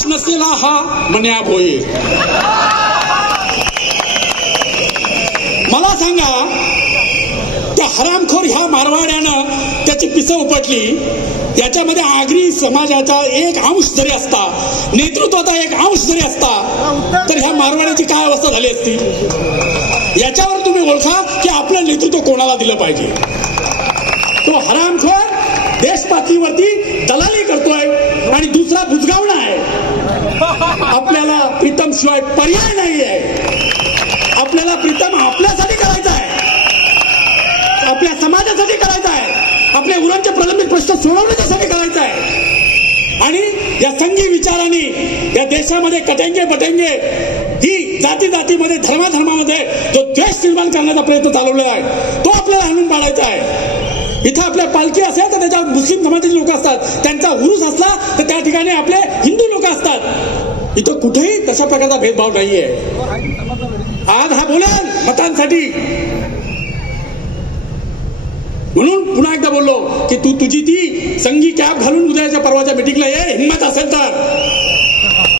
अंश नसलेला हा मन्याब होईल. मला सांगा, त्या हरामखोर ह्या मारवाड्यानं त्याची पिसं उपटली, याच्यामध्ये आगरी समाजाचा एक अंश जरी असता, नेतृत्वाचा एक अंश जरी असता, तर ह्या मारवाड्याची काय अवस्था झाली असती. याच्यावर तुम्ही ओळखा की आपलं नेतृत्व कोणाला दिलं पाहिजे. तो हरामखोर देश पातळीवरती दलाली करतोय आणि दुसरा बुजगावणा आहे. आपल्याला प्रीतम शिवाय पर्याय नाही आहे. आपल्याला प्रीतम आपल्यासाठी करायचा आहे, आपल्या समाजासाठी करायचा आहे, आपल्या मुलांचे प्रलंबित प्रश्न सोडवण्यासाठी करायचा आहे. आणि या संघी विचारांनी या देशामध्ये कटेंगे बटेंगे ही जाती जातीमध्ये धर्माधर्मामध्ये जो द्वेष निर्माण करण्याचा प्रयत्न चालवलेला आहे, तो आपल्याला हाणून पाडायचा आहे. इथं आपल्या पालखी असेल तर त्याच्यात मुस्लिम समाजाची लोक असतात, त्यांचा उरूस असला तर त्या ठिकाणी आपले हिंदू लोक असतात. इथं कुठेही तशा प्रकारचा भेदभाव नाहीये. आज हा बोलेल मतांसाठी, म्हणून पुन्हा एकदा बोललो की तू तुझी ती संघी कॅप घालून उद्याच्या परवाच्या मीटिंगला ये, हिंमत असेल तर.